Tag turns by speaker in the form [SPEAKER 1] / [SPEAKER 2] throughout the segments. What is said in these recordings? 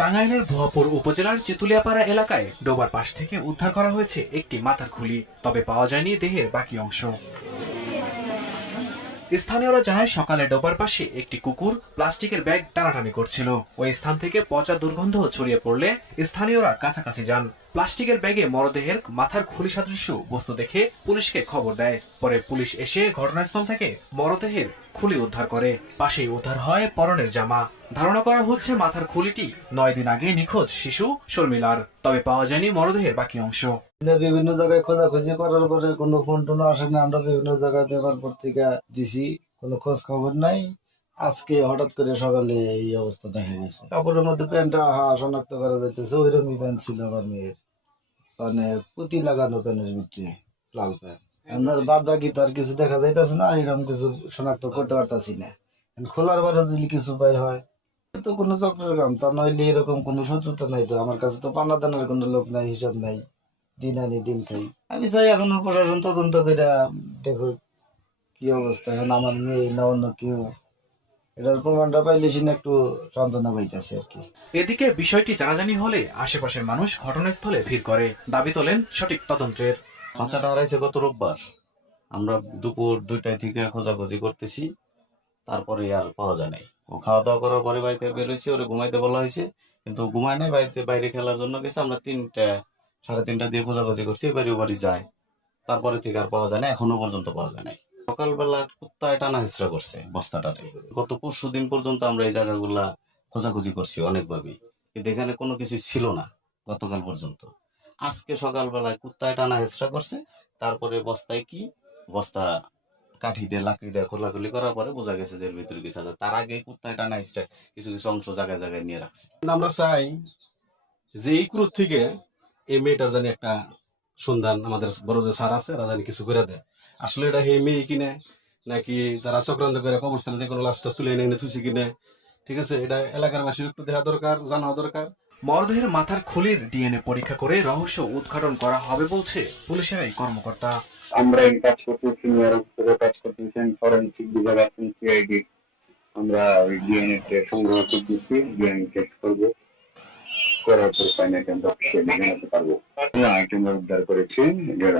[SPEAKER 1] টাঙ্গাইলের ভুয়াপুর উপজেলার চিতুলিয়াপাড়া এলাকায় ডোবার পাশ থেকে উদ্ধার করা হয়েছে একটি মাথার খুলি, তবে পাওয়া যায়নি দেহের বাকি অংশ। স্থানীয়রা জানায়, সকালে ডোবার পাশে একটি কুকুর প্লাস্টিকের ব্যাগ টানাটানি করছিল। ওই স্থান থেকে পচা দুর্গন্ধ ছড়িয়ে পড়লে স্থানীয়রা কাছাকাছি যান। প্লাস্টিকের ব্যাগে মরদেহের মাথার খুলি সাদৃশ্য বস্তু দেখে পুলিশকে খবর দেয়। পরে পুলিশ এসে ঘটনাস্থল থেকে মরদেহের খুলি উদ্ধার করে। পাশেই উদ্ধার হয় পরনের জামা। ধারণা করা হচ্ছে মাথার খুলিটি নয় দিন আগে নিখোঁজ শিশু শর্মিলার, তবে পাওয়া যায়নি মরদেহের বাকি অংশ।
[SPEAKER 2] বিভিন্ন জায়গায় খোঁজাখুঁজি করার পরে কোনো ফোন টোন আসে না আমরা বিভিন্ন জায়গায় পেপার পত্রিকা দিছি, কোনো খোঁজ খবর নাই। আজকে হঠাৎ করে সকালে এই অবস্থা দেখা গেছে। কাপড়ের মধ্যে প্যান্টটা শনাক্ত করা যাইতেছে। ওইরকমই প্যান্ট ছিল আমার মেয়ের। মানে পুঁতি লাগানো প্যান্টের ভিতরে, লাল প্যান্ট। বাদ বাকি তো আর কিছু দেখা যাইতেছে না, এরকম কিছু শনাক্ত করতে পারতাছি না। খোলার পরে যদি কিছু বাইর হয় তো কোনো চক্রগ্রাম তা নইলে এরকম কোনো শত্রুতা নাই তো। আমার কাছে তো পানা দানার কোনো লোক নাই হিসাব নাই। দিন আনি দিন খাই। আমি চাই এখন প্রশাসন তদন্ত করে দেখো কি অবস্থা। এখন আমার মেয়ে না অন্য কেউ। এটার প্রমাণটা পাইলে সিনে একটু সান্ত্বনা পাইতেছে আর কি।
[SPEAKER 1] এদিকে বিষয়টি জানাজানি হলে আশেপাশের মানুষ ঘটনাস্থলে ভিড় করে। দাবি তোলেন সঠিক তদন্তের।
[SPEAKER 3] বাচ্চাটা হারাইছে গত রোববার। আমরা দুপুর দুইটায় থেকে খোঁজাখুঁজি করতেছি। তারপরে আর পাওয়া যায় নাই। ও খাওয়া দাওয়া করার পরে বাড়িতে বের হয়েছে, ওরে ঘুমাইতে বলা হয়েছে। কিন্তু ঘুমায় নাই, বাড়িতে বাইরে খেলার জন্য গেছে, আমরা তিনটা, সাড়ে তিনটা দিয়ে খোঁজাখুঁজি করছি এবারে ও বাড়ি যায়। তারপরে থেকে আর পাওয়া যায় না, এখনও পর্যন্ত পাওয়া যায় নাই। সকালবেলা কুত্তায় টানা হেঁচড়া করছে বস্তাটাতে গত পরশু দিন পর্যন্ত আমরা এই জায়গাগুলা খোঁজাখুঁজি করছি অনেকভাবেই। কিন্তু এখানে কোনো কিছু ছিল না গতকাল পর্যন্ত। আজকে সকালবেলায় কুত্তায় টানা হেঁচড়া করছে, তারপরে বস্তায় কি? বস্তা কাঠি দিয়ে লাকড়ি দিয়ে খোলাখুলি করার পরে বোঝা গেছে যে এর ভিতরে কিছু আছে। তার আগে টানা হেঁচড়া কিছু কিছু অংশ জায়গায় জায়গায় নিয়ে রাখছে।
[SPEAKER 4] আমরা চাই যে এই ক্রোধ থেকে এই মেয়েটার জানি একটা সন্ধান আমাদের বড় যে স্যার আছে এরা জানি কিছু করে দেয়। আসলে এটা হে মেয়ে কিনে নাকি যারা চক্রান্ত করে কবরস্থানে যে কোনো লাশটা তুলে এনে এনে থুইছে কিনে ঠিক আছে এটা এলাকার বাসীর একটু দেখা দরকার জানা দরকার।
[SPEAKER 1] মরদেহের মাথার খুলির ডিএনএ পরীক্ষা করে রহস্য উদ্ঘাটন করা হবে বলছে পুলিশের এই কর্মকর্তা।
[SPEAKER 5] আমরা এই কাজ করতেছি সিনিয়র কাজ করতেছেন ফরেন্সিক বিভাগ আছেন সিআইডি আমরা ওই ডিএনএ সংগ্রহ করতেছি ডিএনএ টেস্ট করব। করার পর পারব। উদ্ধার করেছি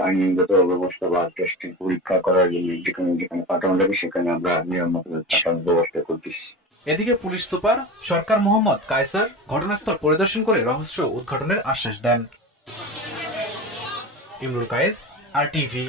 [SPEAKER 5] আইনগত ব্যবস্থা বা টেস্টিং পরীক্ষা করার জন্য যেখানে যেখানে পাঠানো সেখানে আমরা নিয়ম মতো ব্যবস্থা করতেছি।
[SPEAKER 1] এদিকে পুলিশ সুপার সরকার মোহাম্মদ কায়সার ঘটনাস্থল পরিদর্শন করে রহস্য উদ্ঘাটনের আশ্বাস দেন। Imrul Kayes R TV